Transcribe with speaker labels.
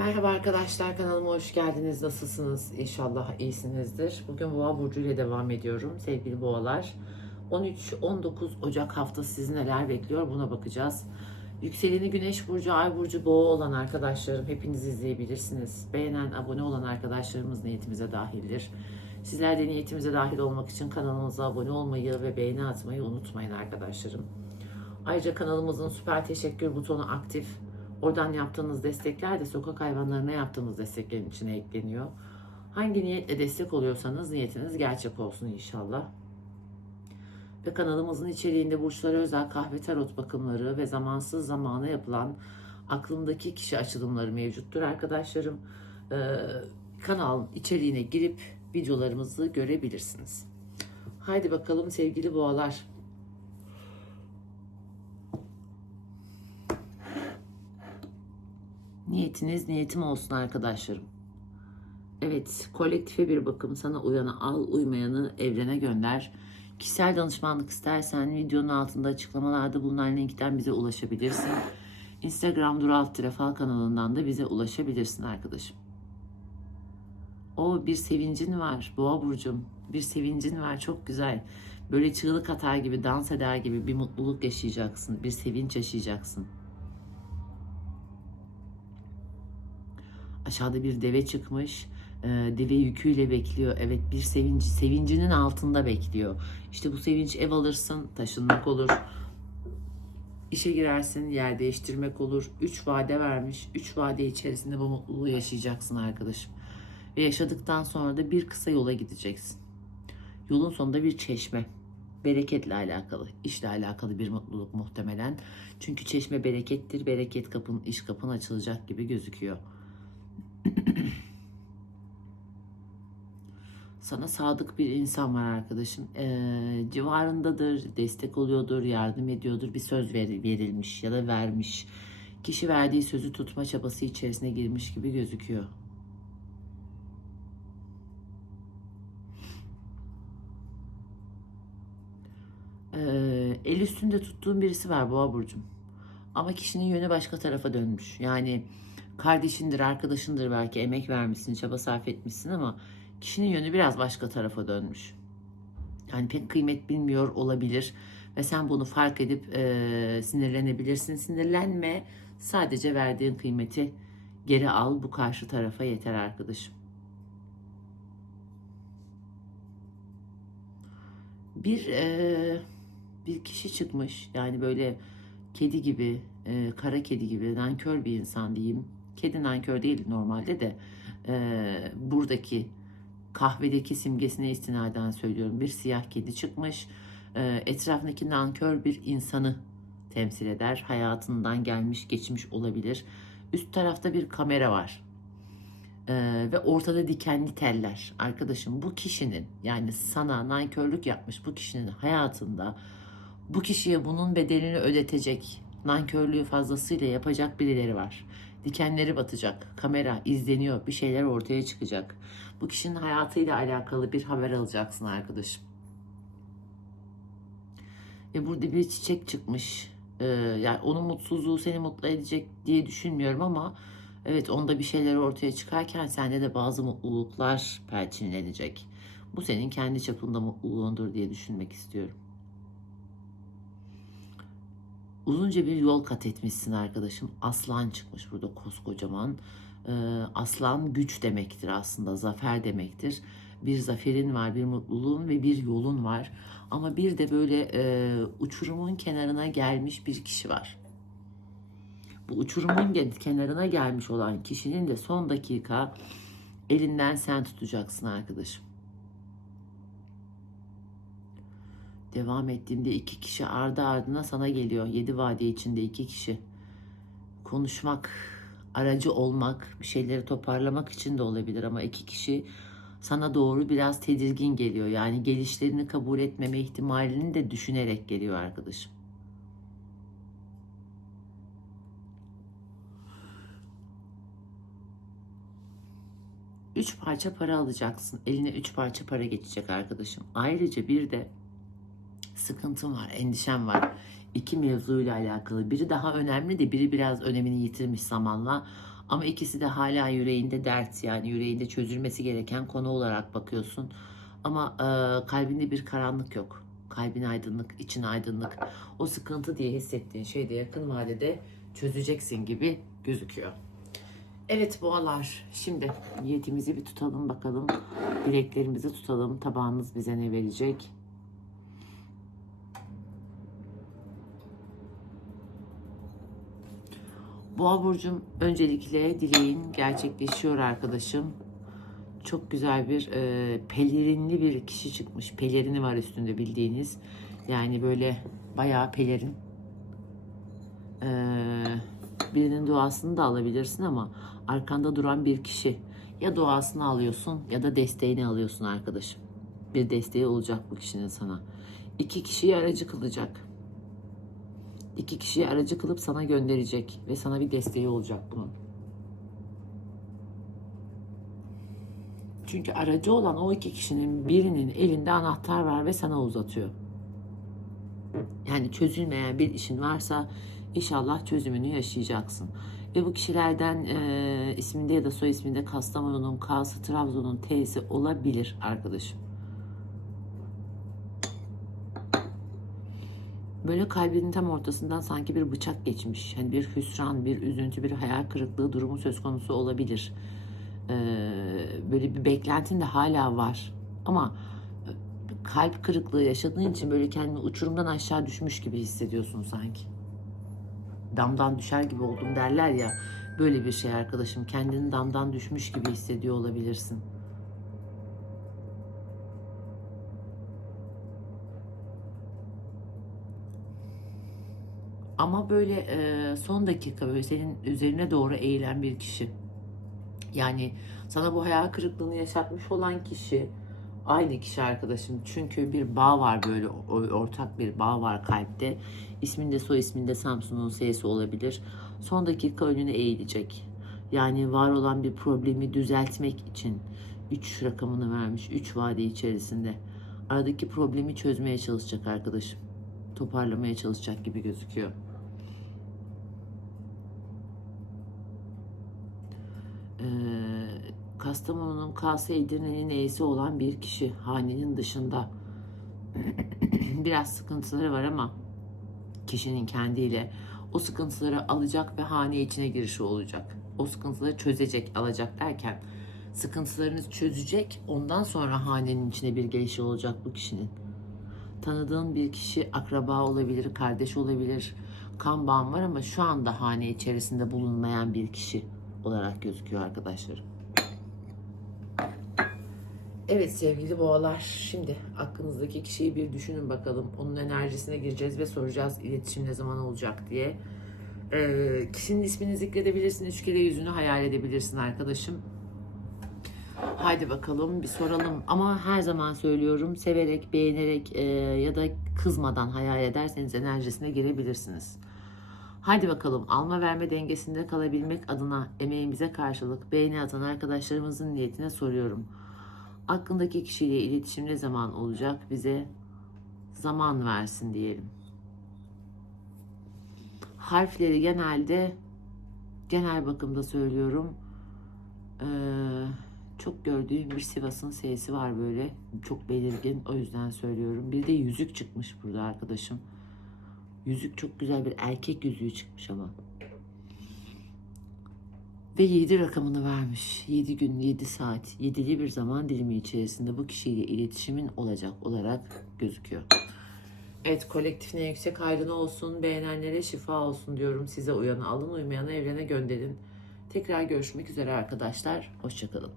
Speaker 1: Merhaba arkadaşlar kanalıma hoş geldiniz. Nasılsınız? İnşallah iyisinizdir. Bugün Boğa burcu ile devam ediyorum. Sevgili boğalar. 13-19 Ocak haftası sizi neler bekliyor buna bakacağız. Yükseleni Güneş burcu, Ay burcu Boğa olan arkadaşlarım hepiniz izleyebilirsiniz. Beğenen, abone olan arkadaşlarımız niyetimize dahildir. Sizler de niyetimize dahil olmak için kanalımıza abone olmayı ve beğeni atmayı unutmayın arkadaşlarım. Ayrıca kanalımızın süper teşekkür butonu aktif. Oradan yaptığınız destekler de sokak hayvanlarına yaptığımız desteklerin içine ekleniyor. Hangi niyetle destek oluyorsanız niyetiniz gerçek olsun inşallah. Ve kanalımızın içeriğinde burçlara özel kahve tarot bakımları ve zamansız zamana yapılan aklımdaki kişi açılımları mevcuttur arkadaşlarım. Ee, kanalın içeriğine girip videolarımızı görebilirsiniz. Haydi bakalım sevgili boğalar. Niyetiniz niyetim olsun arkadaşlarım. Evet, kolektife bir bakım sana uyanı al, uymayanı evrene gönder. Kişisel danışmanlık istersen videonun altında açıklamalarda bulunan linkten bize ulaşabilirsin. Instagram Dural Trafal kanalından da bize ulaşabilirsin arkadaşım. O bir sevincin var Boğa burcum. Bir sevincin var çok güzel. Böyle çığlık atar gibi, dans eder gibi bir mutluluk yaşayacaksın. Bir sevinç yaşayacaksın. Aşağıda bir deve çıkmış. Ee, deve yüküyle bekliyor. Evet bir sevinç, sevincinin altında bekliyor. İşte bu sevinç ev alırsın, taşınmak olur. İşe girersin, yer değiştirmek olur. Üç vade vermiş. Üç vade içerisinde bu mutluluğu yaşayacaksın arkadaşım. Ve yaşadıktan sonra da bir kısa yola gideceksin. Yolun sonunda bir çeşme. Bereketle alakalı, işle alakalı bir mutluluk muhtemelen. Çünkü çeşme berekettir. Bereket kapın, iş kapın açılacak gibi gözüküyor. Sana sadık bir insan var arkadaşım. Ee, civarındadır, destek oluyordur, yardım ediyordur. Bir söz ver- verilmiş ya da vermiş. Kişi verdiği sözü tutma çabası içerisine girmiş gibi gözüküyor. Ee, el üstünde tuttuğun birisi var Boğa Burcu'm. Ama kişinin yönü başka tarafa dönmüş. Yani kardeşindir, arkadaşındır belki emek vermişsin, çaba sarf etmişsin ama kişinin yönü biraz başka tarafa dönmüş. Yani pek kıymet bilmiyor olabilir ve sen bunu fark edip e, sinirlenebilirsin. Sinirlenme, sadece verdiğin kıymeti geri al. Bu karşı tarafa yeter arkadaşım. Bir e, bir kişi çıkmış yani böyle kedi gibi, e, kara kedi gibi nankör bir insan diyeyim. Kedi nankör değil normalde de e, buradaki kahvedeki simgesine istinaden söylüyorum. Bir siyah kedi çıkmış. E, etrafındaki nankör bir insanı temsil eder. Hayatından gelmiş geçmiş olabilir. Üst tarafta bir kamera var. E, ve ortada dikenli teller. Arkadaşım bu kişinin yani sana nankörlük yapmış bu kişinin hayatında bu kişiye bunun bedelini ödetecek, nankörlüğü fazlasıyla yapacak birileri var. Dikenleri batacak, kamera izleniyor, bir şeyler ortaya çıkacak. Bu kişinin hayatıyla alakalı bir haber alacaksın arkadaşım. Ve burada bir çiçek çıkmış. Ee, yani onun mutsuzluğu seni mutlu edecek diye düşünmüyorum ama evet onda bir şeyler ortaya çıkarken sende de bazı mutluluklar perçinlenecek. Bu senin kendi çapında mutluluğundur diye düşünmek istiyorum. Uzunca bir yol kat etmişsin arkadaşım. Aslan çıkmış burada koskocaman. Ee, aslan güç demektir aslında, zafer demektir. Bir zaferin var, bir mutluluğun ve bir yolun var. Ama bir de böyle e, uçurumun kenarına gelmiş bir kişi var. Bu uçurumun kenarına gelmiş olan kişinin de son dakika elinden sen tutacaksın arkadaşım. Devam ettiğimde iki kişi ardı ardına sana geliyor. Yedi vade içinde iki kişi. Konuşmak, aracı olmak, bir şeyleri toparlamak için de olabilir ama iki kişi sana doğru biraz tedirgin geliyor. Yani gelişlerini kabul etmeme ihtimalini de düşünerek geliyor arkadaşım. Üç parça para alacaksın. Eline üç parça para geçecek arkadaşım. Ayrıca bir de sıkıntım var, endişem var. İki mevzuyla alakalı. Biri daha önemli de biri biraz önemini yitirmiş zamanla. Ama ikisi de hala yüreğinde dert yani yüreğinde çözülmesi gereken konu olarak bakıyorsun. Ama e, kalbinde bir karanlık yok. Kalbin aydınlık, için aydınlık. O sıkıntı diye hissettiğin şey de yakın vadede çözeceksin gibi gözüküyor. Evet boğalar şimdi niyetimizi bir tutalım bakalım. Dileklerimizi tutalım. Tabağımız bize ne verecek? Boğa burcum öncelikle dileğin gerçekleşiyor arkadaşım. Çok güzel bir e, pelerinli bir kişi çıkmış. Pelerini var üstünde bildiğiniz. Yani böyle bayağı pelerin. Ee, birinin duasını da alabilirsin ama arkanda duran bir kişi ya duasını alıyorsun ya da desteğini alıyorsun arkadaşım. Bir desteği olacak bu kişinin sana. İki kişiyi aracı kılacak. İki kişiyi aracı kılıp sana gönderecek ve sana bir desteği olacak bunun. Çünkü aracı olan o iki kişinin birinin elinde anahtar var ve sana uzatıyor. Yani çözülmeyen bir işin varsa inşallah çözümünü yaşayacaksın. Ve bu kişilerden e, isminde ya da soy isminde Kastamonu'nun K'sı, Trabzon'un T'si olabilir arkadaşım. Böyle kalbinin tam ortasından sanki bir bıçak geçmiş. Hani bir hüsran, bir üzüntü, bir hayal kırıklığı durumu söz konusu olabilir. Ee, böyle bir beklentin de hala var. Ama e, kalp kırıklığı yaşadığın için böyle kendini uçurumdan aşağı düşmüş gibi hissediyorsun sanki. Damdan düşer gibi oldum derler ya. Böyle bir şey arkadaşım. Kendini damdan düşmüş gibi hissediyor olabilirsin. Ama böyle e, son dakika böyle senin üzerine doğru eğilen bir kişi. Yani sana bu hayal kırıklığını yaşatmış olan kişi aynı kişi arkadaşım. Çünkü bir bağ var böyle ortak bir bağ var kalpte. İsminde soy isminde Samsun'un S'si olabilir. Son dakika önüne eğilecek. Yani var olan bir problemi düzeltmek için 3 rakamını vermiş 3 vade içerisinde. Aradaki problemi çözmeye çalışacak arkadaşım. Toparlamaya çalışacak gibi gözüküyor. Ee, Kastamonu'nun K'sı Edirne'nin E'si olan bir kişi hanenin dışında biraz sıkıntıları var ama kişinin kendiyle o sıkıntıları alacak ve hane içine girişi olacak. O sıkıntıları çözecek, alacak derken sıkıntılarını çözecek ondan sonra hanenin içine bir gelişi olacak bu kişinin. Tanıdığın bir kişi akraba olabilir, kardeş olabilir, kan bağın var ama şu anda hane içerisinde bulunmayan bir kişi olarak gözüküyor arkadaşlarım. Evet sevgili boğalar şimdi aklınızdaki kişiyi bir düşünün bakalım. Onun enerjisine gireceğiz ve soracağız iletişim ne zaman olacak diye. Ee, kişinin ismini zikredebilirsin. Üç kere yüzünü hayal edebilirsin arkadaşım. Haydi bakalım bir soralım. Ama her zaman söylüyorum severek, beğenerek e, ya da kızmadan hayal ederseniz enerjisine girebilirsiniz. Haydi bakalım alma verme dengesinde kalabilmek adına emeğimize karşılık beğeni atan arkadaşlarımızın niyetine soruyorum. Aklındaki kişiyle iletişim ne zaman olacak bize zaman versin diyelim. Harfleri genelde genel bakımda söylüyorum. Ee, çok gördüğüm bir Sivas'ın S'si var böyle. Çok belirgin o yüzden söylüyorum. Bir de yüzük çıkmış burada arkadaşım. Yüzük çok güzel bir erkek yüzüğü çıkmış ama. Ve 7 rakamını vermiş. 7 gün, 7 saat, 7'li bir zaman dilimi içerisinde bu kişiyle iletişimin olacak olarak gözüküyor. Evet kolektifine yüksek hayrına olsun, beğenenlere şifa olsun diyorum. Size uyanı alın, uymayanı evrene gönderin. Tekrar görüşmek üzere arkadaşlar. Hoşçakalın.